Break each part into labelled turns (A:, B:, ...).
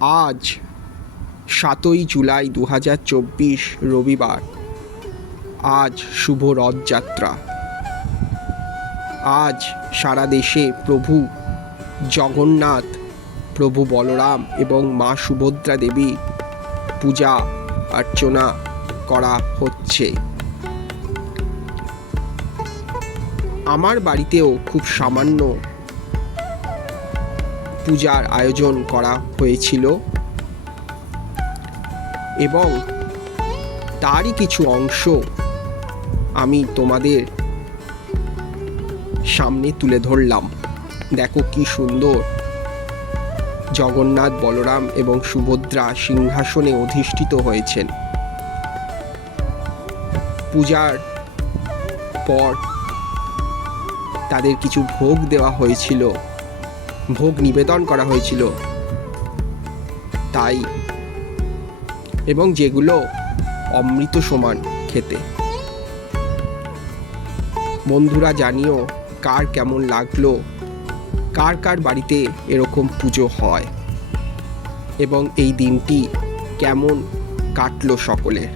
A: আজ সাতই জুলাই দু হাজার চব্বিশ রবিবার। আজ শুভ রথযাত্রা। আজ সারা দেশে প্রভু জগন্নাথ, প্রভু বলরাম এবং মা সুভদ্রা দেবী পূজা, অর্চনা করা হচ্ছে। আমার বাড়িতেও খুব সামান্য পূজার আয়োজন করা হয়েছিল। এবং তারই কিছু অংশ আমি তোমাদের সামনে তুলে ধরলাম। দেখো কি সুন্দর। জগন্নাথ বলরাম এবং সুভদ্রা সিংহাসনে অধিষ্ঠিত হয়েছেন। পূজার পর তাদের কিছু ভোগ দেওয়া হয়েছিল। ভোগ নিবেদন করা হয়েছিল। তাই এবং যেগুলো অমৃত সমান খেতে। বন্ধুরা, জানিও কার কেমন লাগল? কার কার বাড়িতে এরকম পুজো হয়? এবং এই দিনটি কেমন কাটলো সকলের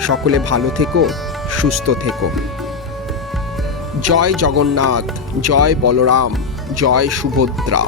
A: সকলে ভালো থেকো, সুস্থ থেকো। জয় জগন্নাথ, জয় বলরাম। জয় সুভদ্রা।